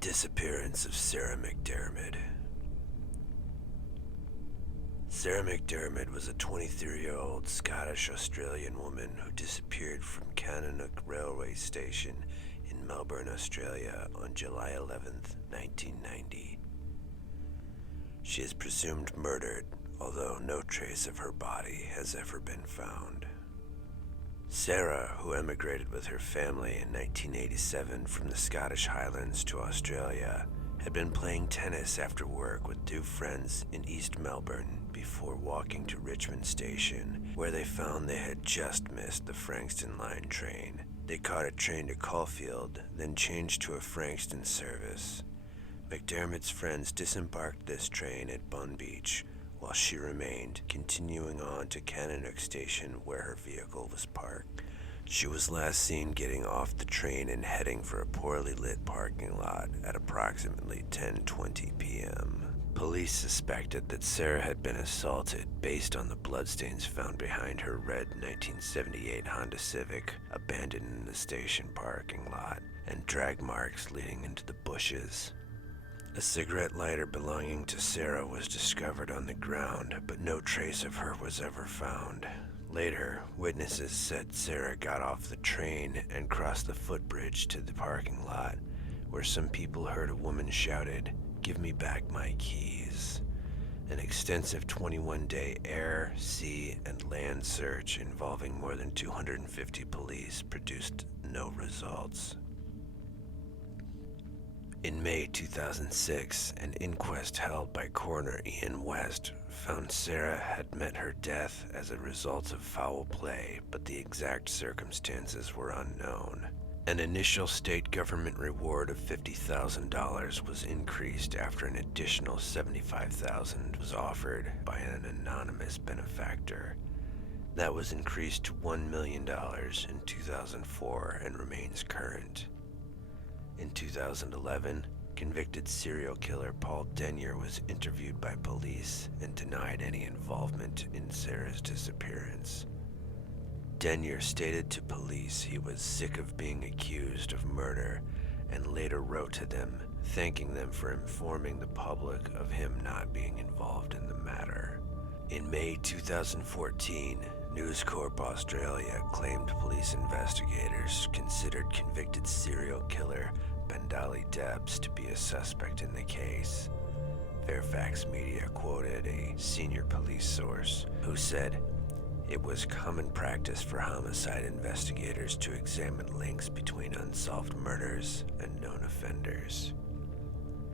Disappearance of Sarah MacDiarmid. Sarah MacDiarmid was a 23-year-old Scottish-Australian woman who disappeared from Tanong railway station in Melbourne, Australia on July 11th, 1990. She is presumed murdered, although no trace of her body has ever been found. Sarah, who emigrated with her family in 1987 from the Scottish Highlands to Australia, had been playing tennis after work with two friends in East Melbourne before walking to Richmond Station, where they found they had just missed the Frankston Line train. They caught a train to Caulfield, then changed to a Frankston service. MacDiarmid's friends disembarked this train at Bun Beach, while she remained, continuing on to Tanong Station where her vehicle was parked. She was last seen getting off the train and heading for a poorly lit parking lot at approximately 10:20 p.m. Police suspected that Sarah had been assaulted based on the bloodstains found behind her red 1978 Honda Civic abandoned in the station parking lot and drag marks leading into the bushes. A cigarette lighter belonging to Sarah was discovered on the ground, but no trace of her was ever found. Later, witnesses said Sarah got off the train and crossed the footbridge to the parking lot, where some people heard a woman shouted, "Give me back my keys." An extensive 21-day air, sea, and land search involving more than 250 police produced no results. In May 2006, an inquest held by coroner Ian West found Sarah had met her death as a result of foul play, but the exact circumstances were unknown. An initial state government reward of $50,000 was increased after an additional $75,000 was offered by an anonymous benefactor. That was increased to $1 million in 2004 and remains current. In 2011, convicted serial killer Paul Denyer was interviewed by police and denied any involvement in Sarah's disappearance. Denyer stated to police he was sick of being accused of murder and later wrote to them, thanking them for informing the public of him not being involved in the matter. In May 2014, News Corp Australia claimed police investigators considered convicted serial killer Bandali Debs to be a suspect in the case. Fairfax Media quoted a senior police source who said, "It was common practice for homicide investigators to examine links between unsolved murders and known offenders."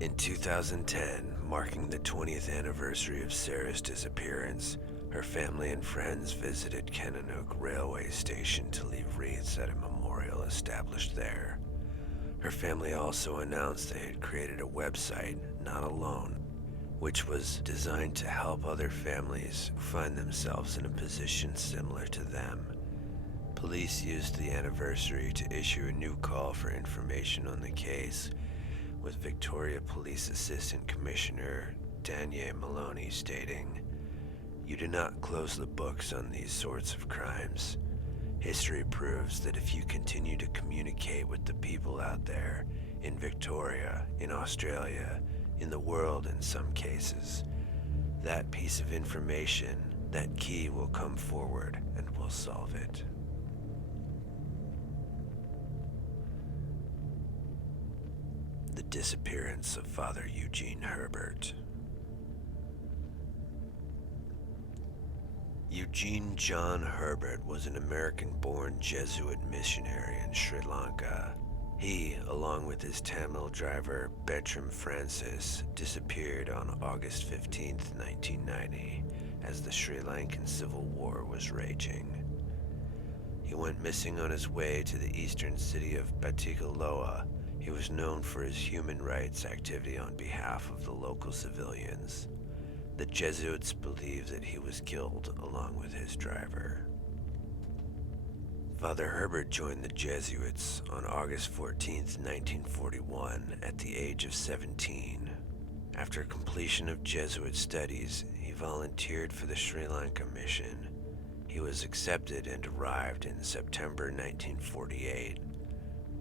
In 2010, marking the 20th anniversary of Sarah's disappearance, her family and friends visited Tanong railway station to leave wreaths at a memorial established there. Her family also announced they had created a website, Not Alone, which was designed to help other families who find themselves in a position similar to them. Police used the anniversary to issue a new call for information on the case, with Victoria Police Assistant Commissioner Danielle Maloney stating, "You do not close the books on these sorts of crimes. History proves that if you continue to communicate with the people out there, in Victoria, in Australia, in the world in some cases, that piece of information, that key will come forward and will solve it." The disappearance of Father Eugene Herbert. Eugene John Herbert was an American-born Jesuit missionary in Sri Lanka. He, along with his Tamil driver Bertram Francis, disappeared on August 15, 1990, as the Sri Lankan Civil War was raging. He went missing on his way to the eastern city of Batticaloa. He was known for his human rights activity on behalf of the local civilians. The Jesuits believe that he was killed along with his driver. Father Herbert joined the Jesuits on August 14, 1941, at the age of 17. After completion of Jesuit studies, he volunteered for the Sri Lanka mission. He was accepted and arrived in September 1948.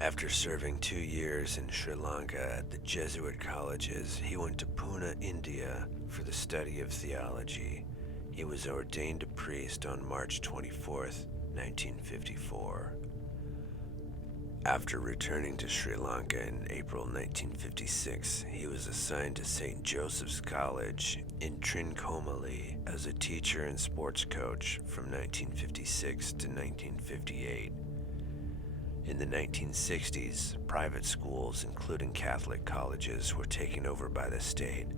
After serving 2 years in Sri Lanka at the Jesuit colleges, he went to Pune, India for the study of theology. He was ordained a priest on March 24th, 1954. After returning to Sri Lanka in April 1956, he was assigned to St. Joseph's College in Trincomalee as a teacher and sports coach from 1956 to 1958. In the 1960s, private schools, including Catholic colleges, were taken over by the state,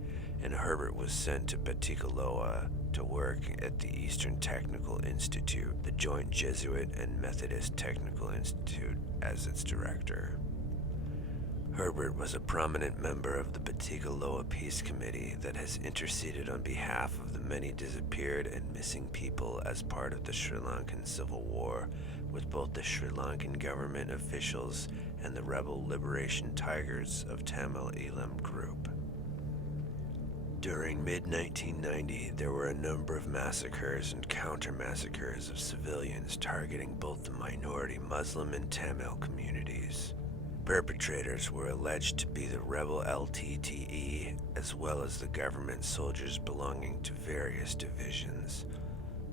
and Herbert was sent to Batticaloa to work at the Eastern Technical Institute, the joint Jesuit and Methodist Technical Institute, as its director. Herbert was a prominent member of the Batticaloa Peace Committee that has interceded on behalf of the many disappeared and missing people as part of the Sri Lankan Civil War with both the Sri Lankan government officials and the rebel Liberation Tigers of Tamil Eelam group. During mid-1990, there were a number of massacres and counter-massacres of civilians targeting both the minority Muslim and Tamil communities. Perpetrators were alleged to be the rebel LTTE, as well as the government soldiers belonging to various divisions.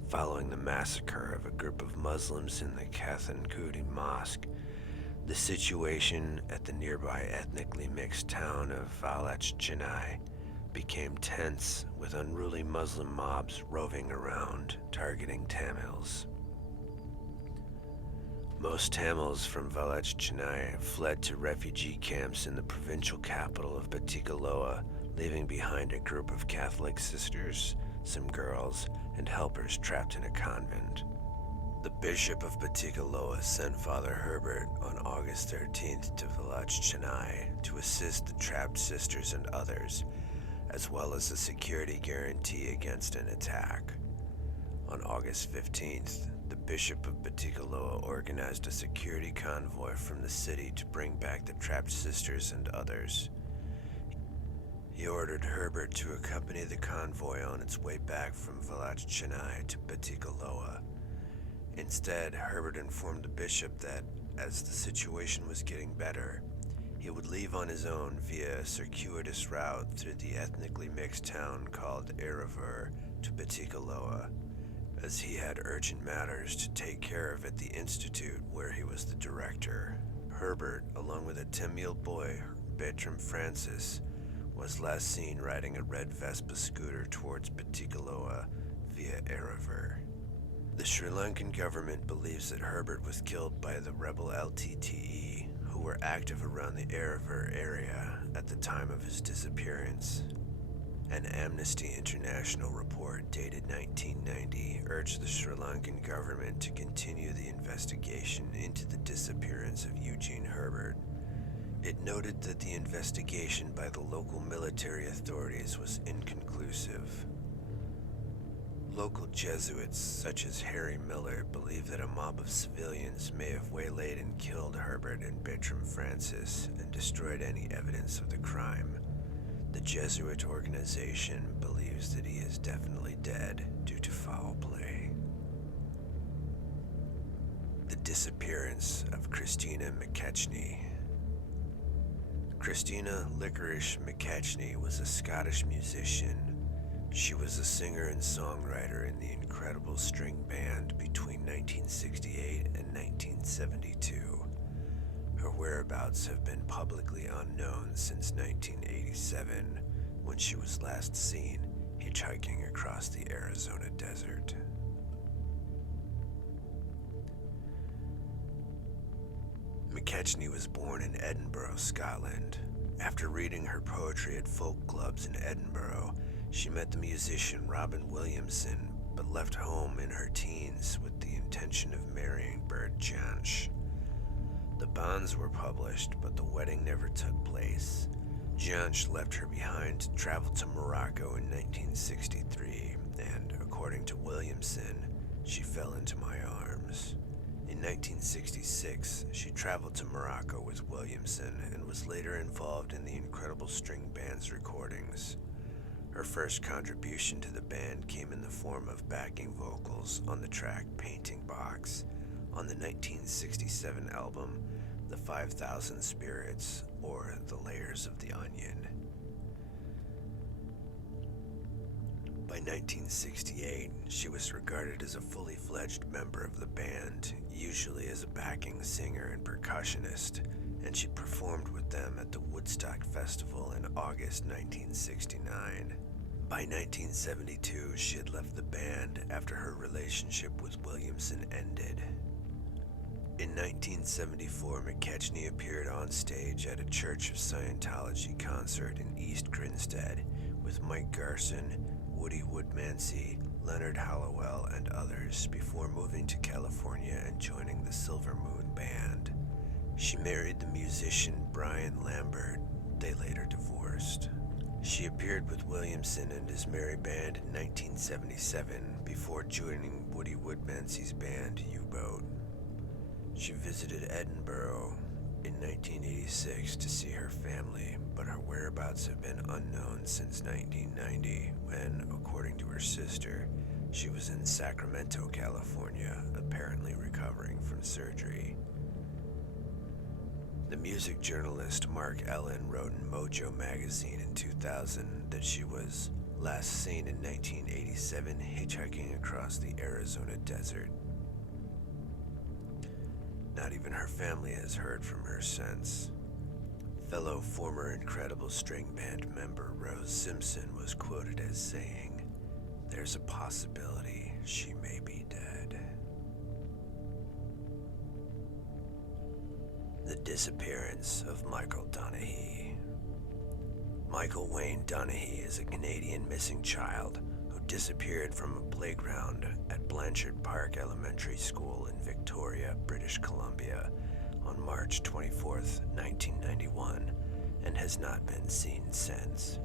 Following the massacre of a group of Muslims in the Kathankudi Mosque, the situation at the nearby ethnically mixed town of Valach Chennai became tense, with unruly Muslim mobs roving around, targeting Tamils. Most Tamils from Valach Chennai fled to refugee camps in the provincial capital of Batticaloa, leaving behind a group of Catholic sisters, some girls, and helpers trapped in a convent. The Bishop of Batticaloa sent Father Herbert on August 13th to Valach Chennai to assist the trapped sisters and others, as well as a security guarantee against an attack. On August 15th, the Bishop of Batticaloa organized a security convoy from the city to bring back the trapped sisters and others. He ordered Herbert to accompany the convoy on its way back from Valach Chennai to Batticaloa. Instead, Herbert informed the bishop that, as the situation was getting better, he would leave on his own via a circuitous route through the ethnically mixed town called Eravur to Batticaloa, as he had urgent matters to take care of at the institute where he was the director. Herbert, along with a Tamil boy, Bertram Francis, was last seen riding a red Vespa scooter towards Batticaloa via Eravur. The Sri Lankan government believes that Herbert was killed by the rebel LTTE, who were active around the Eravur area at the time of his disappearance. An Amnesty International report dated 1990 urged the Sri Lankan government to continue the investigation into the disappearance of Eugene Herbert. It noted that the investigation by the local military authorities was inconclusive. Local Jesuits, such as Harry Miller, believe that a mob of civilians may have waylaid and killed Herbert and Bertram Francis and destroyed any evidence of the crime. The Jesuit organization believes that he is definitely dead due to foul play. The disappearance of Christina McKechnie. Christina Licorice McKechnie was a Scottish musician. She was a singer and songwriter in the Incredible String Band between 1968 and 1972. Her whereabouts have been publicly unknown since 1987, when she was last seen hitchhiking across the Arizona desert. McKechnie was born in Edinburgh, Scotland. After reading her poetry at folk clubs in Edinburgh, she met the musician Robin Williamson, but left home in her teens with the intention of marrying Bert Jansch. The bonds were published, but the wedding never took place. Jansch left her behind to travel to Morocco in 1963, and, according to Williamson, she fell into my arms. In 1966, she traveled to Morocco with Williamson and was later involved in the Incredible String Band's recordings. Her first contribution to the band came in the form of backing vocals on the track Painting Box on the 1967 album the 5,000 Spirits, or the Layers of the Onion. By 1968, she was regarded as a fully fledged member of the band, usually as a backing singer and percussionist, and she performed with them at the Woodstock Festival in August 1969. By 1972, she had left the band after her relationship with Williamson ended. In 1974, McKechnie appeared on stage at a Church of Scientology concert in East Grinstead with Mike Garson, Woody Woodmansey, Leonard Hallowell, and others before moving to California and joining the Silver Moon Band. She married the musician Brian Lambert. They later divorced. She appeared with Williamson and his merry band in 1977 before joining Woody Woodmansey's band U-Boat. She visited Edinburgh in 1986 to see her family, but her whereabouts have been unknown since 1990 when, according to her sister, she was in Sacramento, California, apparently recovering from surgery. The music journalist Mark Ellen wrote in Mojo magazine in 2000 that she was last seen in 1987 hitchhiking across the Arizona desert. Not even her family has heard from her since. Fellow former Incredible String Band member Rose Simpson was quoted as saying, "There's a possibility she may be dead." The disappearance of Michael Dunahee. Michael Wayne Dunahee is a Canadian missing child who disappeared from a playground at Blanchard Park Elementary School in Victoria, British Columbia on March 24, 1991, and has not been seen since.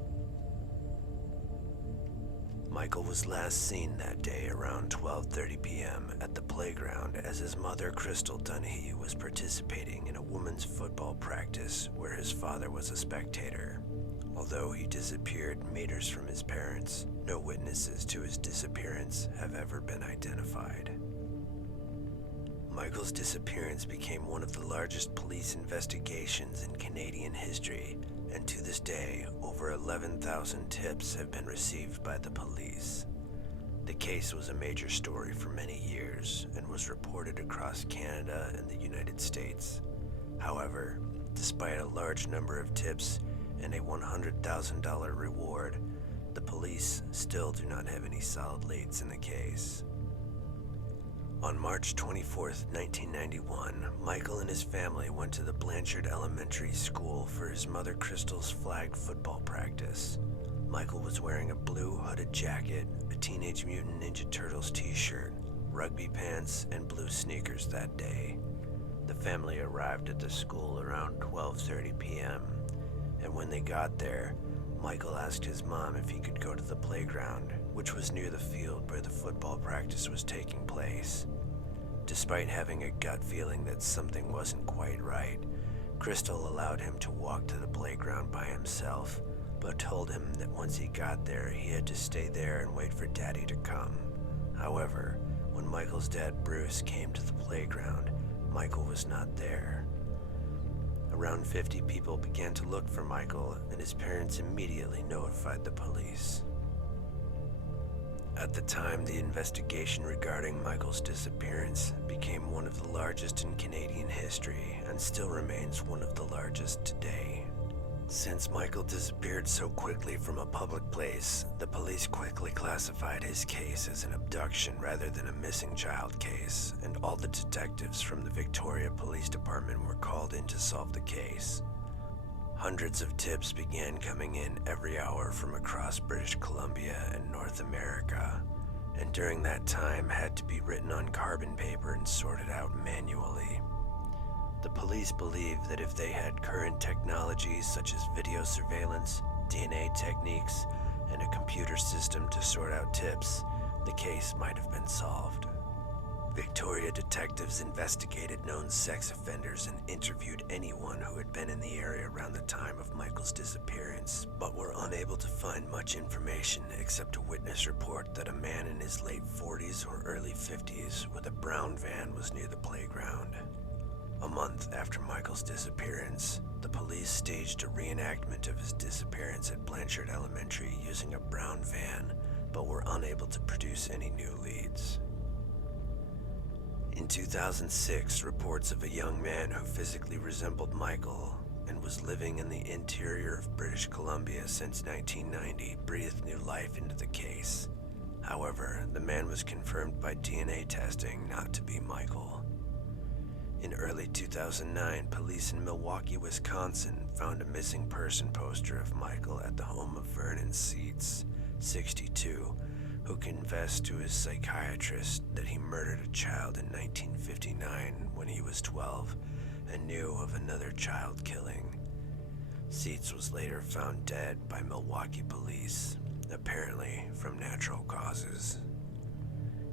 Michael was last seen that day around 12:30 p.m. at the playground as his mother, Crystal Dunahee, was participating in a women's football practice where his father was a spectator. Although he disappeared meters from his parents, no witnesses to his disappearance have ever been identified. Michael's disappearance became one of the largest police investigations in Canadian history, and to this day, over 11,000 tips have been received by the police. The case was a major story for many years and was reported across Canada and the United States. However, despite a large number of tips and a $100,000 reward, the police still do not have any solid leads in the case. On March 24, 1991, Michael and his family went to the Blanchard Elementary School for his mother Crystal's flag football practice. Michael was wearing a blue hooded jacket, a Teenage Mutant Ninja Turtles t-shirt, rugby pants, and blue sneakers that day. The family arrived at the school around 12:30 p.m., and when they got there, Michael asked his mom if he could go to the playground, which was near the field where the football practice was taking place. Despite having a gut feeling that something wasn't quite right, Crystal allowed him to walk to the playground by himself, but told him that once he got there, he had to stay there and wait for Daddy to come. However, when Michael's dad, Bruce, came to the playground, Michael was not there. Around 50 people began to look for Michael, and his parents immediately notified the police. At the time, the investigation regarding Michael's disappearance became one of the largest in Canadian history and still remains one of the largest today. Since Michael disappeared so quickly from a public place, the police quickly classified his case as an abduction rather than a missing child case, and all the detectives from the Victoria Police Department were called in to solve the case. Hundreds of tips began coming in every hour from across British Columbia and North America, and during that time had to be written on carbon paper and sorted out manually. The police believed that if they had current technologies such as video surveillance, DNA techniques, and a computer system to sort out tips, the case might have been solved. Victoria detectives investigated known sex offenders and interviewed anyone who had been in the area around the time of Michael's disappearance, but were unable to find much information except a witness report that a man in his late 40s or early 50s with a brown van was near the playground. A month after Michael's disappearance, the police staged a reenactment of his disappearance at Blanchard Elementary using a brown van, but were unable to produce any new leads. In 2006, reports of a young man who physically resembled Michael and was living in the interior of British Columbia since 1990 breathed new life into the case. However, the man was confirmed by DNA testing not to be Michael. In early 2009, police in Milwaukee, Wisconsin found a missing person poster of Michael at the home of Vernon Seitz, 62, who confessed to his psychiatrist that he murdered a child in 1959 when he was 12 and knew of another child killing. Seitz was later found dead by Milwaukee police, apparently from natural causes.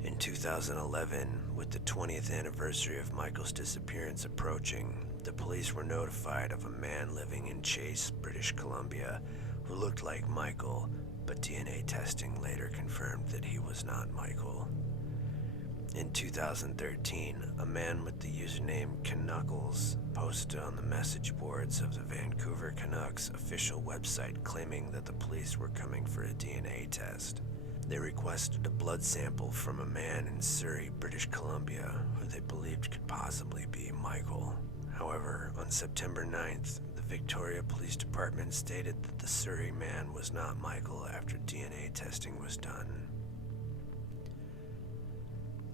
In 2011, with the 20th anniversary of Michael's disappearance approaching, the police were notified of a man living in Chase, British Columbia, who looked like Michael, but DNA testing later confirmed that he was not Michael. In 2013, a man with the username Canuckles posted on the message boards of the Vancouver Canucks official website claiming that the police were coming for a DNA test. They requested a blood sample from a man in Surrey, British Columbia, who they believed could possibly be Michael. However, on September 9th, the Victoria Police Department stated that the Surrey man was not Michael after DNA testing was done.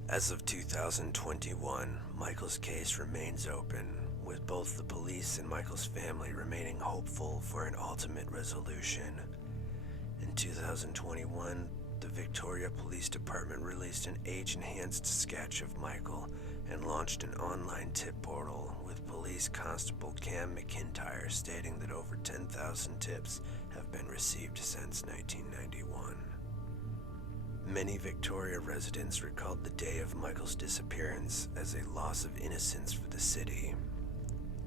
As of 2021, Michael's case remains open, with both the police and Michael's family remaining hopeful for an ultimate resolution. In 2021, the Victoria Police Department released an age-enhanced sketch of Michael and launched an online tip portal, with Police Constable Cam McIntyre stating that over 10,000 tips have been received since 1991. Many Victoria residents recalled the day of Michael's disappearance as a loss of innocence for the city,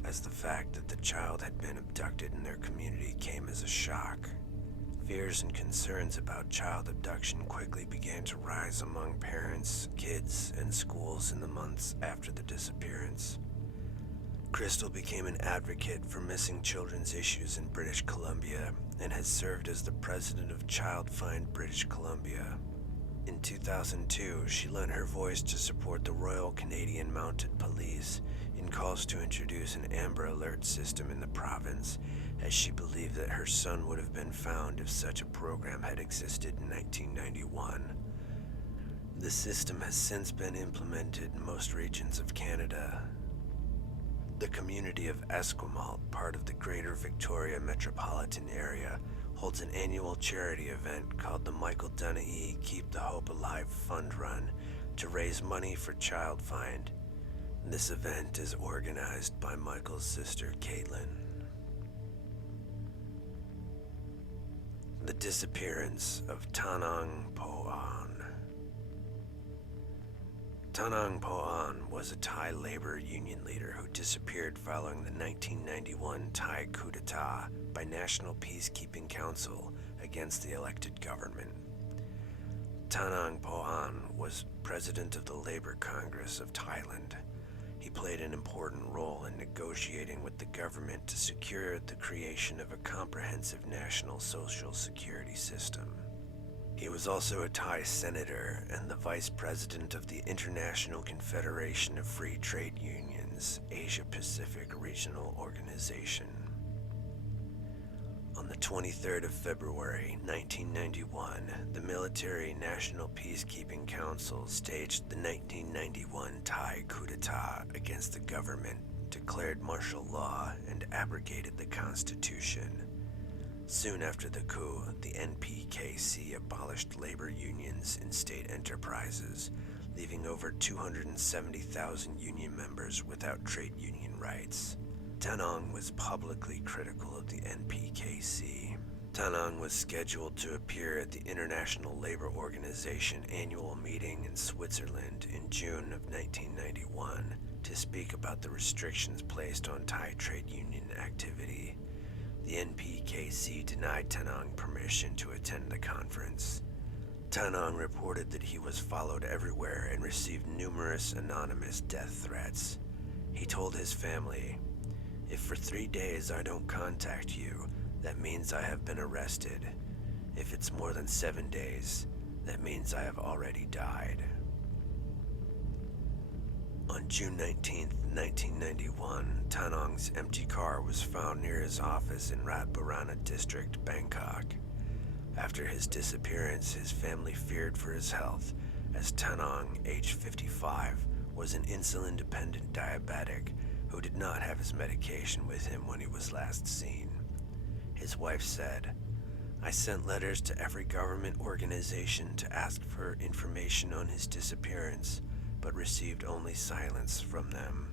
as the fact that the child had been abducted in their community came as a shock. Fears and concerns about child abduction quickly began to rise among parents, kids, and schools in the months after the disappearance. Crystal became an advocate for missing children's issues in British Columbia and has served as the president of Child Find British Columbia. In 2002, she lent her voice to support the Royal Canadian Mounted Police in calls to introduce an Amber Alert system in the province, as she believed that her son would have been found if such a program had existed in 1991. The system has since been implemented in most regions of Canada. The community of Esquimalt, part of the Greater Victoria metropolitan area, holds an annual charity event called the Michael Dunahee Keep the Hope Alive Fund Run to raise money for Child Find. This event is organized by Michael's sister, Caitlin. The disappearance of Tanong Po-arn. Tanong Po-arn was a Thai labor union leader who disappeared following the 1991 Thai coup d'etat by National Peacekeeping Council against the elected government. Tanong Po-arn was president of the Labor Congress of Thailand. He played an important role in negotiating with the government to secure the creation of a comprehensive national social security system. He was also a Thai senator and the vice president of the International Confederation of Free Trade Unions, Asia Pacific Regional Organization. On the 23rd of February 1991, the Military National Peacekeeping Council staged the 1991 Thai coup d'etat against the government, declared martial law, and abrogated the constitution. Soon after the coup, the NPKC abolished labor unions in state enterprises, leaving over 270,000 union members without trade union rights. Tanong was publicly critical of the NPKC. Tanong was scheduled to appear at the International Labor Organization annual meeting in Switzerland in June of 1991 to speak about the restrictions placed on Thai trade union activity. The NPKC denied Tanong permission to attend the conference. Tanong reported that he was followed everywhere and received numerous anonymous death threats. He told his family, "If for 3 days I don't contact you, that means I have been arrested. If it's more than 7 days, that means I have already died." On June 19, 1991, Tanong's empty car was found near his office in Ratbarana District, Bangkok. After his disappearance, his family feared for his health, as Tanong, age 55, was an insulin-dependent diabetic who did not have his medication with him when he was last seen. His wife said, "I sent letters to every government organization to ask for information on his disappearance, but received only silence from them."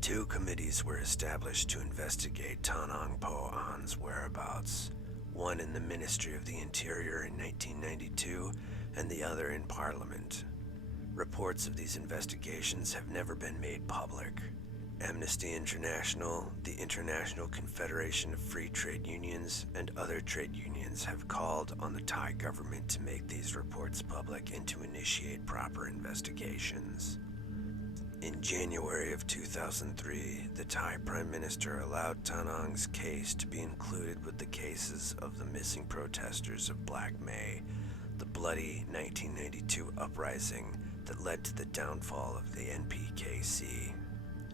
2 committees were established to investigate Tanong Po-arn's whereabouts, one in the Ministry of the Interior in 1992 and the other in Parliament. Reports of these investigations have never been made public. Amnesty International, the International Confederation of Free Trade Unions, and other trade unions have called on the Thai government to make these reports public and to initiate proper investigations. In January of 2003, the Thai Prime Minister allowed Tanong's case to be included with the cases of the missing protesters of Black May, the bloody 1992 uprising that led to the downfall of the NPKC.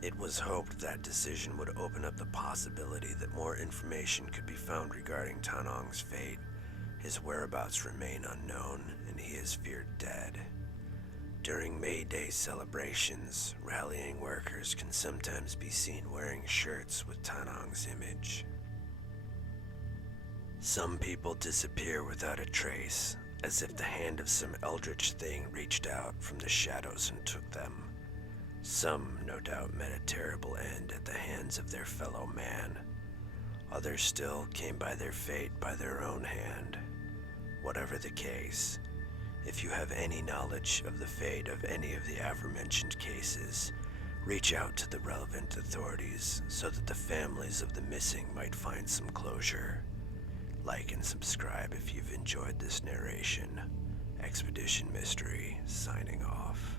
It was hoped that decision would open up the possibility that more information could be found regarding Tanong's fate. His whereabouts remain unknown, and he is feared dead. During May Day celebrations, rallying workers can sometimes be seen wearing shirts with Tanong's image. Some people disappear without a trace, as if the hand of some eldritch thing reached out from the shadows and took them. Some, no doubt, met a terrible end at the hands of their fellow man. Others still came by their fate by their own hand. Whatever the case, if you have any knowledge of the fate of any of the aforementioned cases, reach out to the relevant authorities so that the families of the missing might find some closure. Like and subscribe if you've enjoyed this narration. Expedition Mystery, signing off.